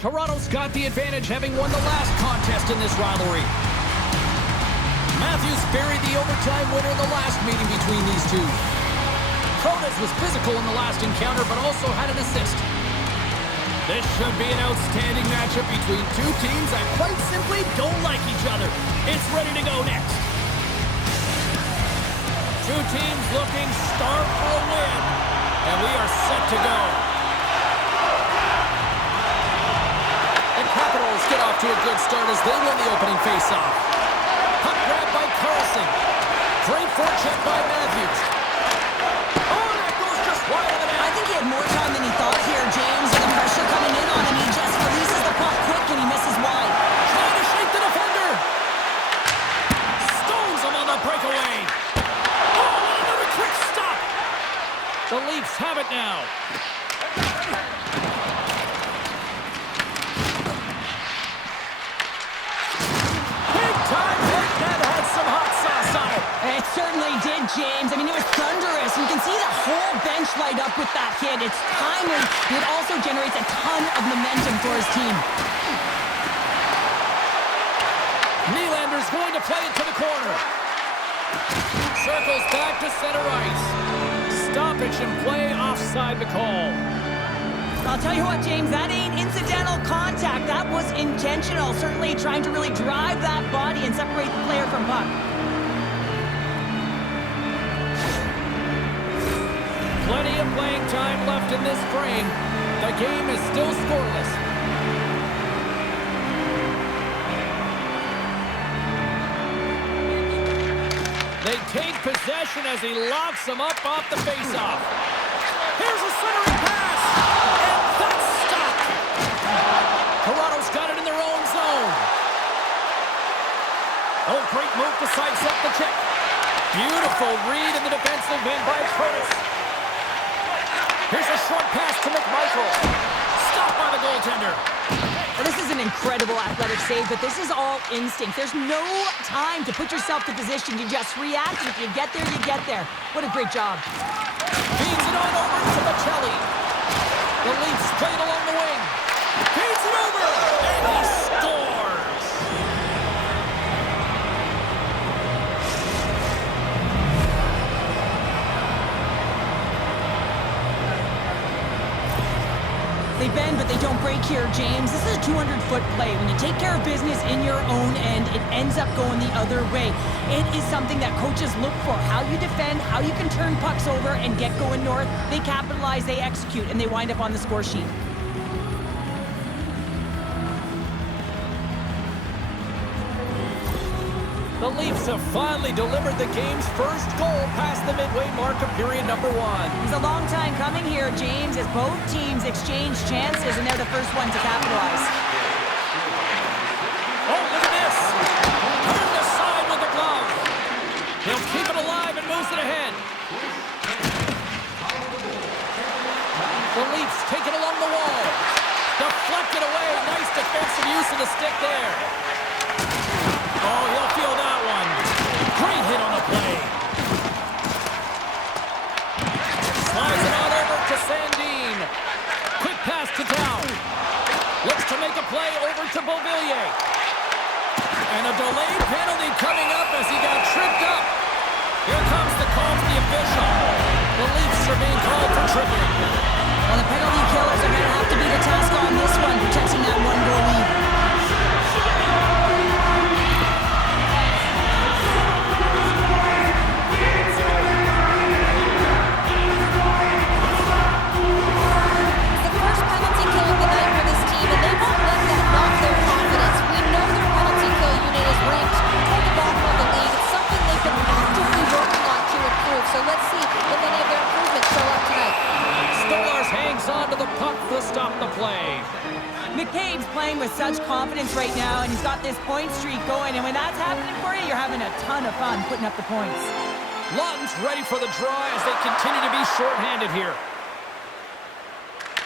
Toronto's got the advantage, having won the last contest in this rivalry. Matthews buried the overtime winner in the last meeting between these two. Protas was physical in the last encounter, but also had an assist. This should be an outstanding matchup between two teams that quite simply don't like each other. It's ready to go next. Two teams looking starved for a win, and we are set to go. The Capitals get off to a good start as they win the opening faceoff. Puck grab by Carlson. Great forecheck by Matthews. Oh, that goes just wide of the net. I think he had more time than he thought here, James. With the pressure coming in on him, he just releases the puck quick and he misses wide. Trying to shake the defender. Stones him on the breakaway. Oh, another quick stop. The Leafs have it now. Big time hit that had some hot sauce on it. It certainly did, James. I mean, it was thunderous. You can see the whole bench light up with that hit. It's timely. It also generates a ton of momentum for his team. Nylander's going to play it to the corner. Circles back to center ice. Stoppage and play offside the call. I'll tell you what, James, that ain't incidental contact. That was intentional. Certainly trying to really drive that body and separate the player from puck. Plenty of playing time left in this frame. The game is still scoreless. They take possession as he locks them up off the faceoff. Here's a centering pass, and that's stopped. Toronto's got it in their own zone. Oh, great move to sidestep the check. Beautiful read in the defensive end by Protas. Here's a short pass to McMichael. Stopped by the goaltender. Well, this is an incredible athletic save, but this is all instinct. There's no time to put yourself to position. You just react, and if you get there, you get there. What a great job. Feeds it on over to Chel. The Leafs play it along the wing. Feeds it over, and he scores. They bend, but they don't break here, James. This is a 200-foot play. When you take care of business in your own end, it ends up going the other way. It is something that coaches look for. How you defend, how you can turn pucks over and get going north. They capitalize, they execute, and they wind up on the score sheet. The Leafs have finally delivered the game's first goal past the midway mark of period number 1. It's a long time coming here, James, as both teams exchange chances, and they're the first one to capitalize. Oh, look at this. Turned aside with the glove. He'll keep it alive and moves it ahead. The Leafs take it along the wall. Deflected away. Nice defensive use of the stick there. Oh, he'll feel that one. Great hit on the play. Slides it on over to Sandin. Quick pass to Dow. Looks to make a play over to Beauvillier. And a delayed penalty coming up as he got tripped up. Here comes the call to the official. The Leafs are being called for tripping. Well, the penalty killers are going to have to be the task on this one, protecting that one-goal lead. So let's see if any of their improvements show up tonight. Stolarz hangs on to the puck to stop the play. McCabe's playing with such confidence right now, and he's got this point streak going, and when that's happening for you, you're having a ton of fun putting up the points. Lawton's ready for the draw as they continue to be shorthanded here.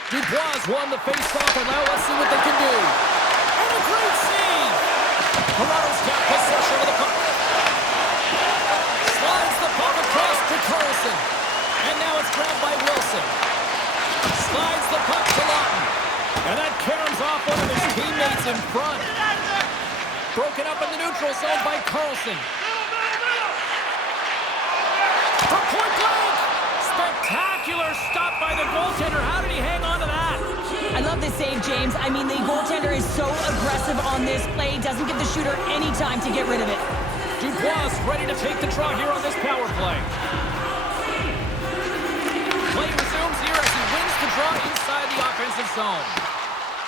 Dubois won the faceoff, and now let's see what they can do. And a great save! Toronto's got possession of the puck. Slides the puck across to Carlson. And now it's grabbed by Wilson. Slides the puck to Lawton. And that caroms off one of his teammates in front. Broken up in the neutral zone by Carlson. For point blank! Spectacular stop by the goaltender. How did he hang on to that? I love this save, James. I mean, the goaltender is so aggressive on this play. Doesn't give the shooter any time to get rid of it. Dubois ready to take the draw here on this power play. Play resumes here as he wins the draw inside the offensive zone.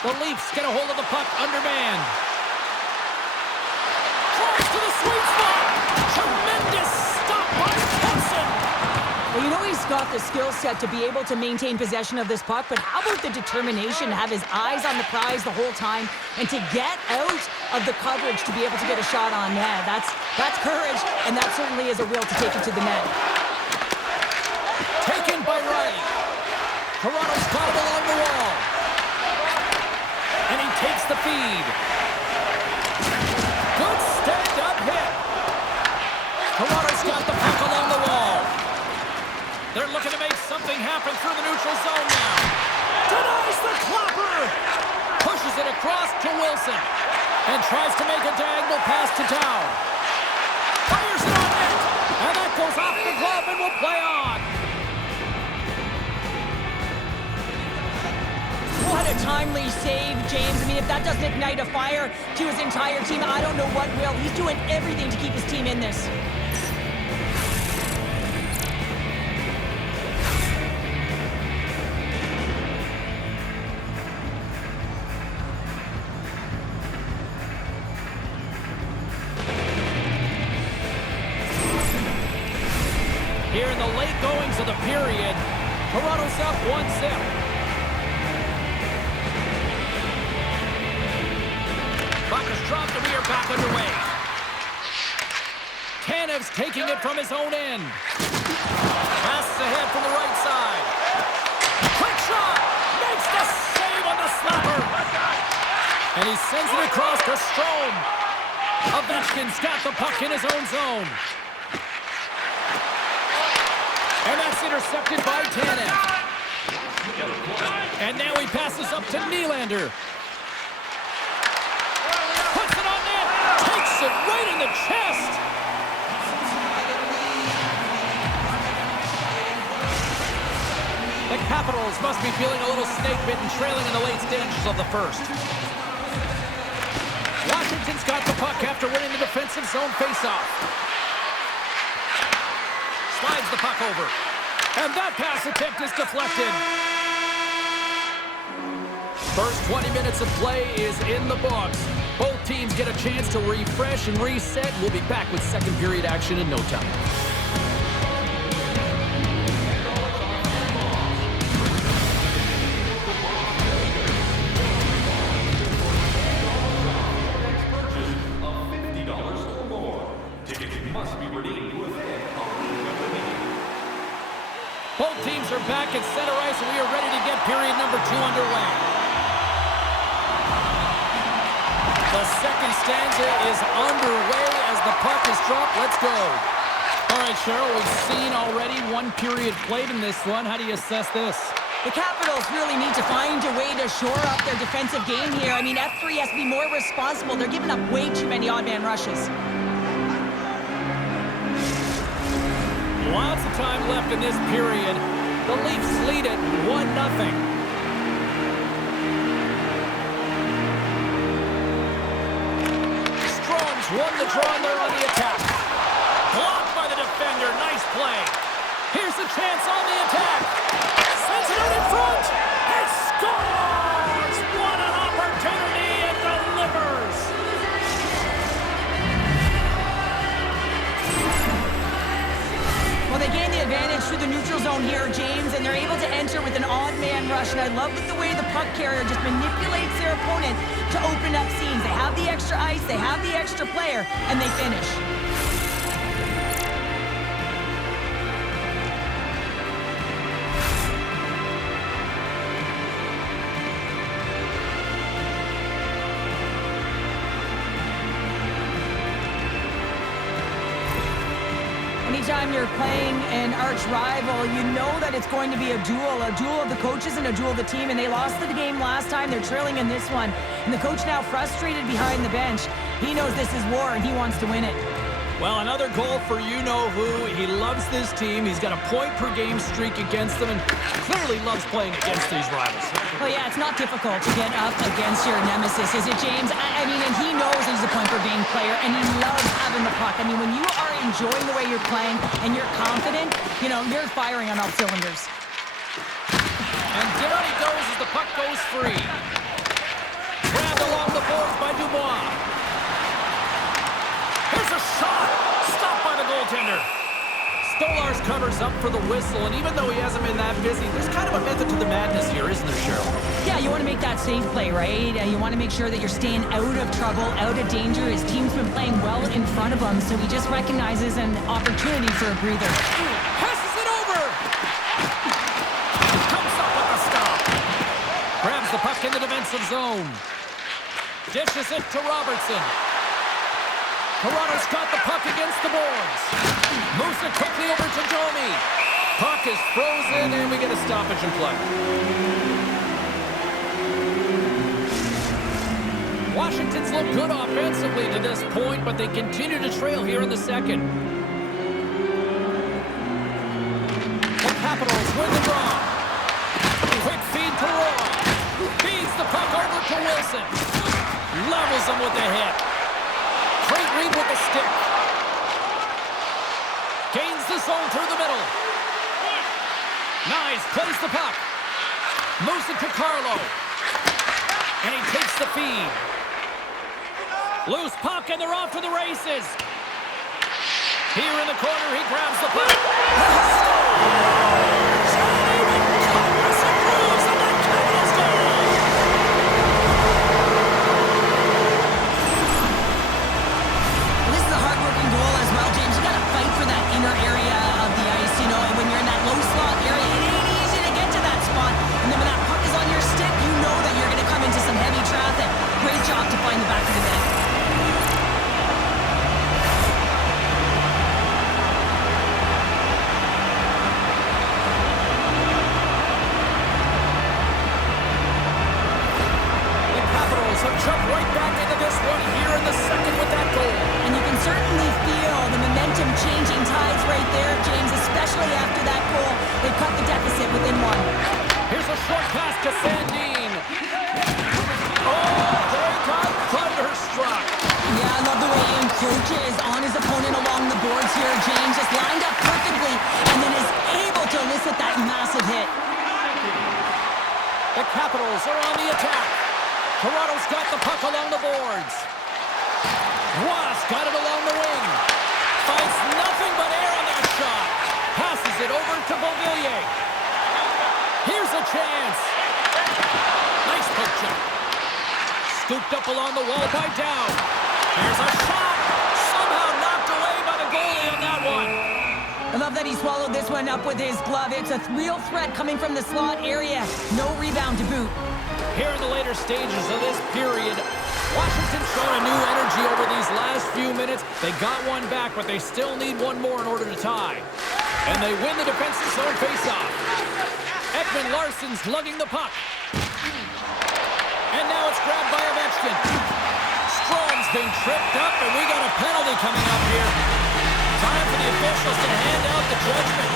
The Leafs get a hold of the puck undermanned. Tries to the sweet spot. Tremendous stop by Thompson. Well, you know he's got the skill set to be able to maintain possession of this puck, but how about the determination to have his eyes on the prize the whole time and to get out of the coverage to be able to get a shot on net? That's courage, and that certainly is a will to take it to the net. Taken by Riley. Toronto's got it along the wall. And he takes the feed. Good stand-up hit. Toronto's got the puck along the wall. They're looking to make something happen through the neutral zone now. Denies the clapper. Pushes it across to Wilson. And tries to make a diagonal pass to Dow. Fires it on net. And that goes off the glove and will play on. What a timely save, James. I mean, if that doesn't ignite a fire to his entire team, I don't know what will. He's doing everything to keep his team in this. Here in the late goings of the period, Toronto's up 1-0. Puck is dropped and we are back underway. Tanev's taking it from his own end. Passes ahead from the right side. Quick shot! Makes the save on the slapper! And he sends it across to Strome. Ovechkin's got the puck in his own zone. And that's intercepted by Tanev. And now he passes up to Nylander. Puts it on net. Takes it right in the chest. The Capitals must be feeling a little snake-bitten, trailing in the late stages of the first. Washington's got the puck after winning the defensive zone faceoff. Slides the puck over. And that pass attempt is deflected. First 20 minutes of play is in the books. Both teams get a chance to refresh and reset. We'll be back with second period action in no time. Both teams are back at center ice, and we are ready to get period number 2 underway. The second stanza is underway as the puck is dropped. Let's go. All right, Cheryl, we've seen already one period played in this one. How do you assess this? The Capitals really need to find a way to shore up their defensive game here. I mean, F3 has to be more responsible. They're giving up way too many odd man rushes. Lots of time left in this period. The Leafs lead it 1-0. Strome's won the draw and they're on the attack. Blocked by the defender. Nice play. Here's the chance on the attack. Sends it out in front. And scores! What an opportunity and delivers. Well, they gain the advantage through the neutral zone here, James, and they're able to enter with an odd man rush. And I love the way the puck carrier just manipulates their opponent to open up seams. They have the extra ice, they have the extra player, and they finish. anytime you're playing an arch rival, you know that it's going to be a duel of the coaches and a duel of the team, and they lost the game last time. They're trailing in this one, and the coach now frustrated behind the bench. He knows this is war, and he wants to win it. Well, another goal for you-know-who. He loves this team. He's got a point-per-game streak against them and clearly loves playing against these rivals. Well, yeah, it's not difficult to get up against your nemesis, is it, James? I mean, and he knows he's a point-per-game player, and he loves having the puck. I mean, when you are enjoying the way you're playing and you're confident, you know, you're firing on all cylinders. And down he goes as the puck goes free. Grabbed along the boards by Dubois. Here's a shot! Stopped by the goaltender. Stolarz covers up for the whistle, and even though he hasn't been that busy, there's kind of a method to the madness here, isn't there, Cheryl? Yeah, you want to make that safe play, right? You want to make sure that you're staying out of trouble, out of danger. His team's been playing well in front of him, so he just recognizes an opportunity for a breather. Passes it over! Comes up with the stop. Grabs the puck in the defensive zone. Dishes it to Robertson. Toronto's got the puck against the boards. Moves it quickly over to Domi. Puck is frozen, and we get a stoppage in play. Washington's looked good offensively to this point, but they continue to trail here in the second. The Capitals win the draw. Quick feed to Roy. Feeds the puck over to Wilson. Levels him with the hit. Great read with the stick. Gains the zone through the middle. Nice. Plays the puck. Moves it to Carlo. And he takes the feed. Loose puck, and they're off to the races. Here in the corner, he grabs the puck. Inner area of the ice, you know, and when you're in that low slot area, it ain't easy to get to that spot. And then when that puck is on your stick, you know that you're going to come into some heavy traffic. Great job to find the back of the net. The Capitals have jumped right back into this one here in the second with that goal. And you can certainly feel the momentum changing tides right there, James, especially after that goal. They cut the deficit within one. Here's a short pass to Sandin. Oh, they got thunderstruck. Yeah, I love the way he encroaches on his opponent along the boards here, James. Just lined up perfectly and then is able to elicit that massive hit. The Capitals are on the attack. Toronto's got the puck along the boards. Ross got it along the wing. Finds nothing but air on that shot. Passes it over to Beauvillier. Here's a chance. Nice poke check. Scooped up along the wall by Dow. Here's a shot. Somehow knocked away by the goalie on that one. I love that he swallowed this one up with his glove. It's a real threat coming from the slot area. No rebound to boot. Here in the later stages of this period, Washington's shown a new energy over these last few minutes. They got one back, but they still need one more in order to tie. And they win the defensive zone faceoff. Ekman Larsson's lugging the puck. And now it's grabbed by Ovechkin. Strom's been tripped up, and we got a penalty coming up here. Time for the officials to hand out the judgment.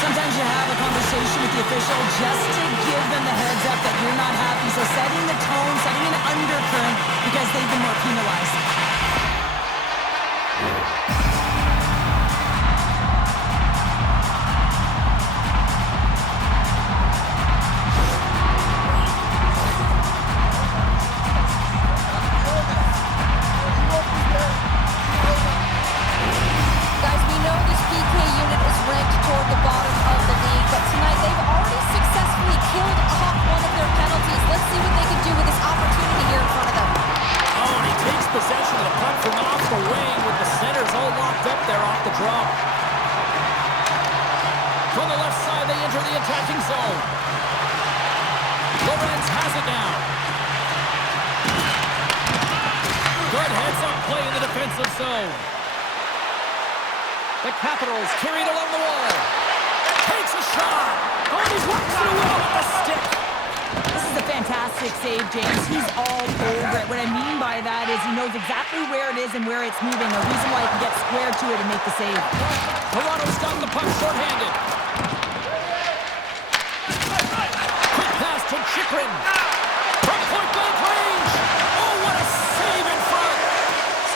Sometimes you have a conversation with the official just to give them the heads up that you're not happy. So setting the tone, setting an undercurrent because they've been more penalized. Guys, we know this PK unit is ranked toward the bottom of the league, but tonight they've already successfully killed off one of their penalties. Let's see what they can do with this opportunity here in front of them. Oh, and he takes possession of the puck from off the wing with the centers all locked up there off the drop. From the left side, they enter the attacking zone. Lorenz has it now. Good heads-up play in the defensive zone. The Capitals carried along the wall. Takes a shot. Oh, he's walks it away with the stick. This is a fantastic save, James. He's all over it. What I mean by that is he knows exactly where it is and where it's moving. A reason why he can get square to it and make the save. Toronto's got the puck shorthanded. Quick pass to Chikrin. From point-blank range. Oh, what a save in front.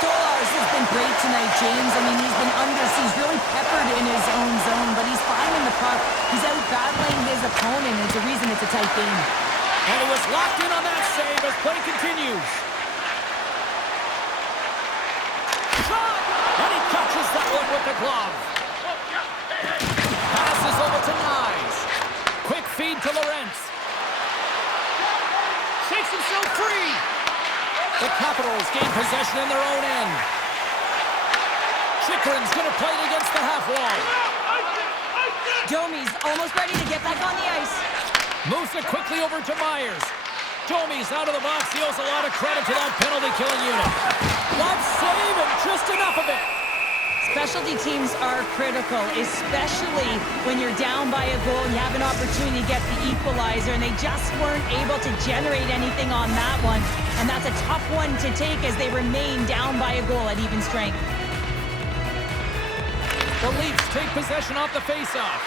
Stolarz has been great tonight, James. I mean, he's been under siege, really peppered in his own zone, but he's finding the puck. He's out battling his opponent, and it's a reason it's a tight game. And it was locked in on that save as play continues. Shot! And he catches that one with the glove. Passes over to Nyes. Quick feed to Lorentz. Shakes himself free. The Capitals gain possession in their own end. Chikrin's going to play it against the half wall. Domi's almost ready to get back on the ice. Moves it quickly over to Myers. Domi's out of the box. He owes a lot of credit to that penalty-killing unit. One save and just enough of it. Specialty teams are critical, especially when you're down by a goal and you have an opportunity to get the equalizer, and they just weren't able to generate anything on that one. And that's a tough one to take as they remain down by a goal at even strength. The Leafs take possession off the faceoff.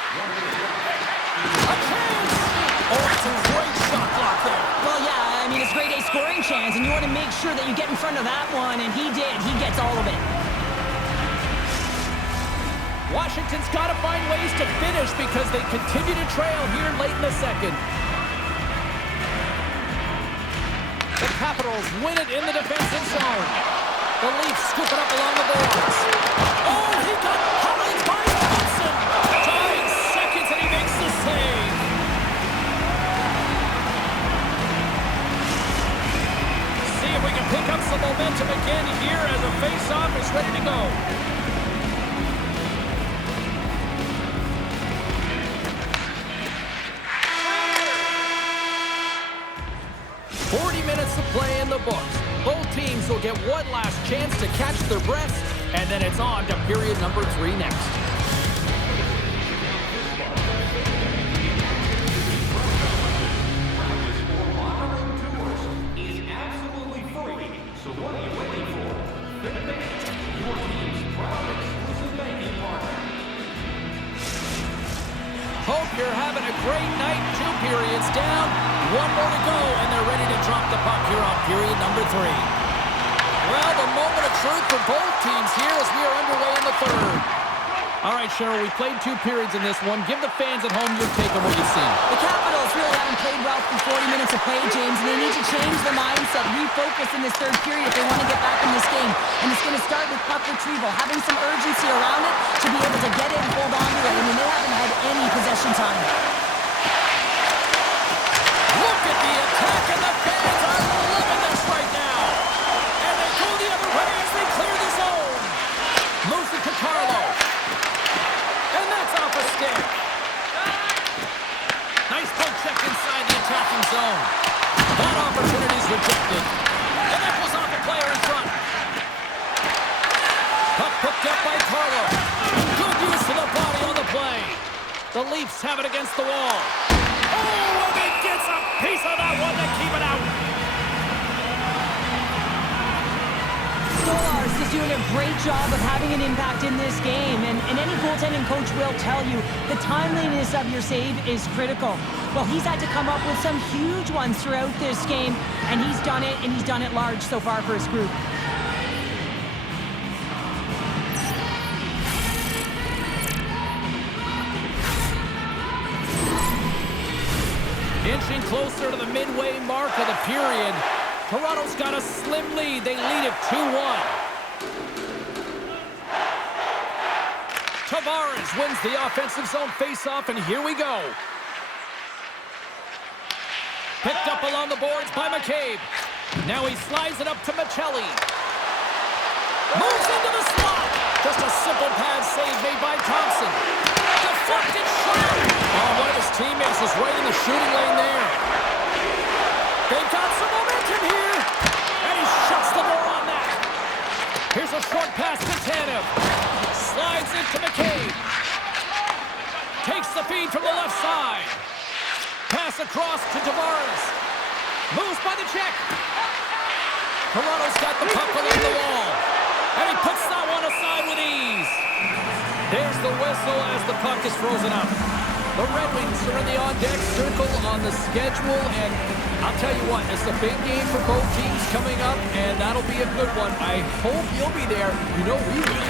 A chance! Oh, it's a great shot block there. Well, yeah, I mean, it's grade A scoring chance, and you want to make sure that you get in front of that one, and he did. He gets all of it. Washington's got to find ways to finish because they continue to trail here late in the second. The Capitals win it in the defensive zone. The Leafs scoop it up along the boards. Oh, he got hurried by Hudson. Dying seconds and he makes the save. See if we can pick up some momentum again here as the face-off is ready to go. 40 minutes to play in the books. Both teams will get one last chance to catch their breaths, and then it's on to period number 3 next. Is absolutely free. So what are you waiting for? Your team's proud exclusive banking partner. Hope you're having a great night. 2 periods down. 1 more to go, and they're ready to drop the puck here on period number 3. Well, the moment of truth for both teams here as we are underway in the third. All right, Cheryl, we played 2 periods in this one. Give the fans at home your take on what you've seen. The Capitals really haven't played well for 40 minutes of play, James, and they need to change the mindset, refocus in this third period if they want to get back in this game. And it's going to start with puck retrieval, having some urgency around it to be able to get it and hold on to it. I mean, they haven't had any possession time. Look at the attack, and the fans are loving this right now. And they go the other way as they clear the zone. Moves it to Carlo. And that's off a stick. Nice poke check inside the attacking zone. That opportunity is rejected. And that goes off a player in front. Puck picked up by Carlo. Good use of the body on the play. The Leafs have it against the wall. Oh, and he gets a piece of that one to keep it out. Stolarz is doing a great job of having an impact in this game, and any goaltending coach will tell you the timeliness of your save is critical. Well, he's had to come up with some huge ones throughout this game, and he's done it, and he's done it large so far for his group. Inching closer to the midway mark of the period. Toronto's got a slim lead. They lead it 2-1. Tavares wins the offensive zone faceoff, and here we go. Picked up along the boards by McCabe. Now he slides it up to Michelli. Moves into the slot. Just a simple pad save made by Thompson. Deflected shot. Oh, one of his teammates is right in the shooting lane there. They've got some momentum here. And he shuts the door on that. Here's a short pass to Tanev. Slides it to McCabe. Takes the feed from the left side. Pass across to Tavares. Moves by the check. Toronto's got the puck along the wall. And he puts that one aside with ease. There's the whistle as the puck is frozen up. The Red Wings are in the on-deck circle on the schedule, and I'll tell you what, it's a big game for both teams coming up, and that'll be a good one. I hope you'll be there. You know we will.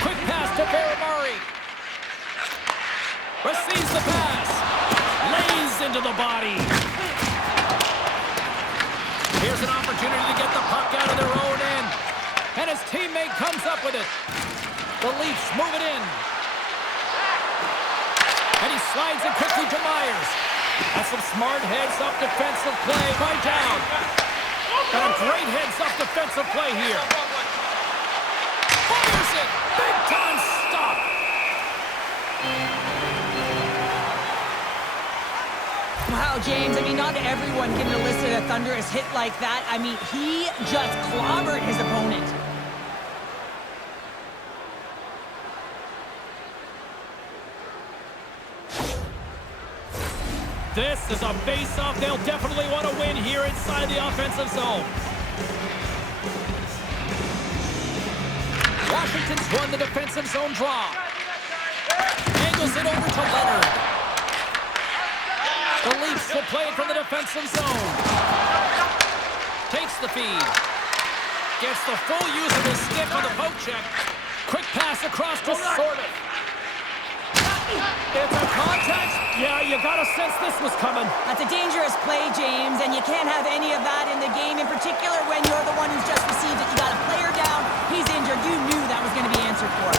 Quick pass to Baramari. Receives the pass. Lays into the body. Here's an opportunity to get the puck out of their own end. And his teammate comes up with it. The Leafs move it in. And he slides it quickly to Myers. That's some smart heads-up defensive play by Down. Got a great heads-up defensive play here. Fires it! Big-time stop! Wow, James, I mean, not everyone can elicit a thunderous hit like that. I mean, he just clobbered his opponent. This is a face-off they'll definitely want to win here inside the offensive zone. Washington's won the defensive zone draw. Angles it over to Leonard. The Leafs will play it from the defensive zone. Takes the feed. Gets the full use of his stick on the poke check. Quick pass across to Sorted. It's a contact. Yeah, you got to sense this was coming. That's a dangerous play, James, and you can't have any of that in the game, in particular when you're the one who's just received it. You got a player down, he's injured. You knew that was going to be answered for.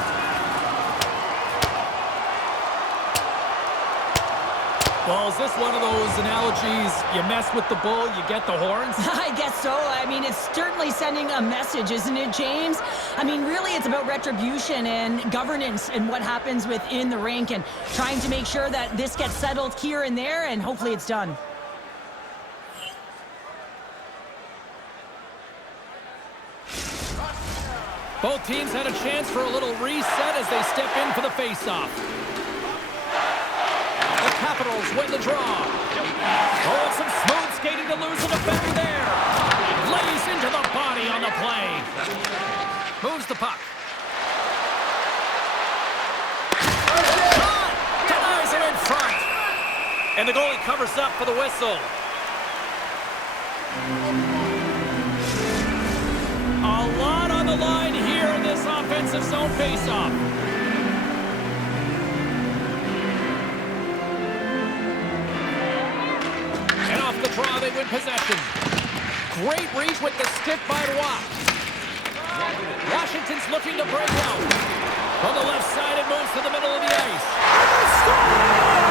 Well, is this one of those analogies, you mess with the bull, you get the horns? I guess so. I mean, it's certainly sending a message, isn't it, James? I mean, really, it's about retribution and governance and what happens within the rink and trying to make sure that this gets settled here and there, and hopefully it's done. Both teams had a chance for a little reset as they step in for the faceoff. The Capitals win the draw. Oh, some smooth skating to lose a defender there. Lays into the body on the play. Moves the puck. Shot! Denies it in front. And the goalie covers up for the whistle. A lot on the line here in this offensive zone faceoff. And off the draw, they win possession. Great reach with the stick by Roy. Washington's looking to break out. On the left side, it moves to the middle of the ice. And they score!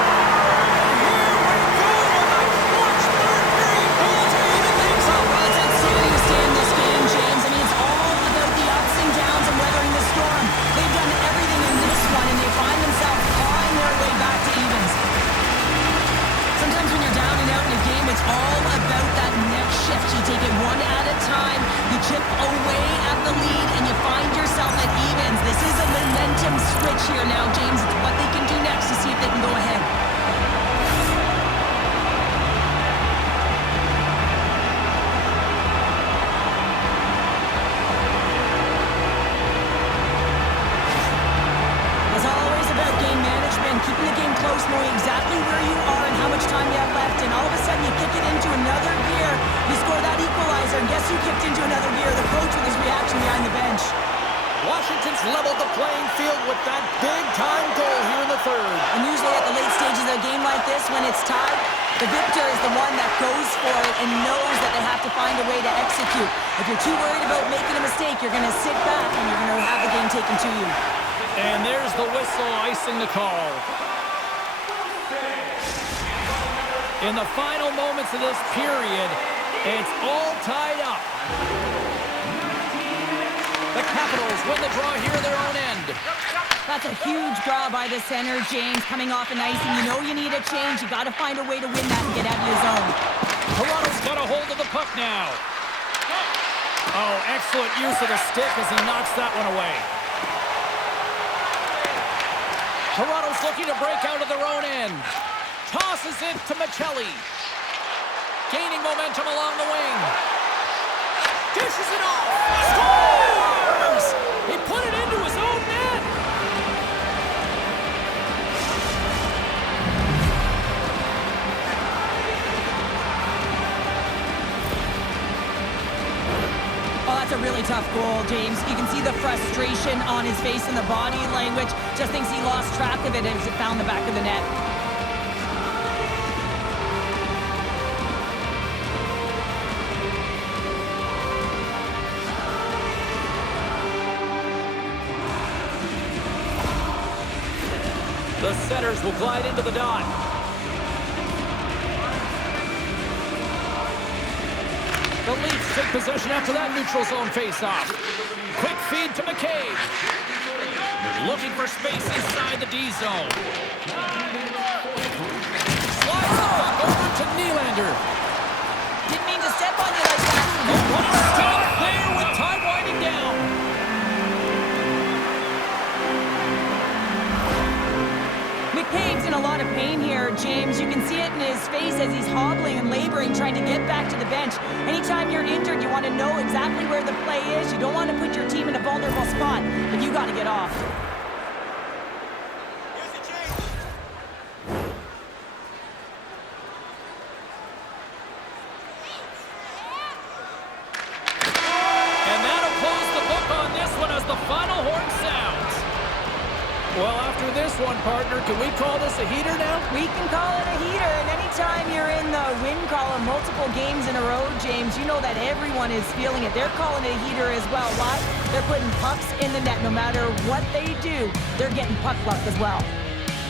It's all about that next shift. You take it one at a time, you chip away at the lead, and you find yourself at evens. This is a momentum switch here now, James. It's what they can do next to see if they can go ahead. As always about game management, keeping the game close, knowing exactly where you are and how much time you have left, and all of a sudden you kick it into another gear. You score that equalizer, and guess who kicked into another gear? The coach with his reaction behind the bench. Washington's leveled the playing field with that big-time goal here in the third. And usually at the late stages of a game like this, when it's tied, the victor is the one that goes for it and knows that they have to find a way to execute. If you're too worried about making a mistake, you're going to sit back and you're going to have the game taken to you. And there's the whistle icing the call. In the final moments of this period, it's all tied up. The Capitals win the draw here at their own end. That's a huge draw by the center, James, coming off an ice, and you know you need a change. You got to find a way to win that and get out of your zone. Toronto's got a hold of the puck now. Oh, excellent use of the stick as he knocks that one away. Toronto's looking to break out of their own end. Tosses it to Chel. Gaining momentum along the wing. Dishes it off. Scores! He put it into his own net. Oh, that's a really tough goal, James. You can see the frustration on his face and the body language. Just thinks he lost track of it as it found the back of the net. The setters will glide into the dot. The Leafs take possession after that neutral zone faceoff. Quick feed to McCabe. Looking for space inside the D zone. Slides the puck over to Nylander. Didn't mean to step on you like that. What a stop there with time winding down. McCabe's in a lot of pain here, James. You can see it in his face as he's hobbling and laboring, trying to get back to the bench. Anytime you're injured, you want to know exactly where the play is. You don't want to put your team in a vulnerable spot, but you got to get off. And that'll close the book on this one as the final horn sounds. Well, after this one, partner, can we call this a heater now? We can call it a heater, and anytime you're in the win column multiple games in a row, James, you know that everyone is feeling it. They're calling it a heater as well. Why? They're putting pucks in the net. No matter what they do, they're getting puck luck as well.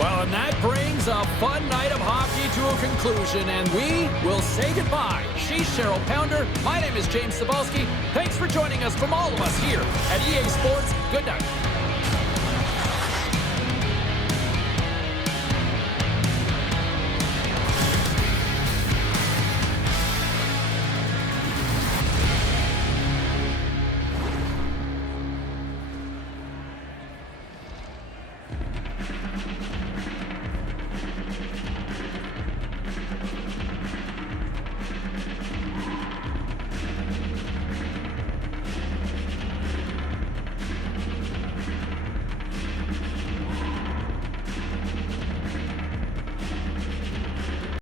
Well, and that brings a fun night of hockey to a conclusion, and we will say goodbye. She's Cheryl Pounder. My name is James Cebulski. Thanks for joining us from all of us here at EA Sports. Good night.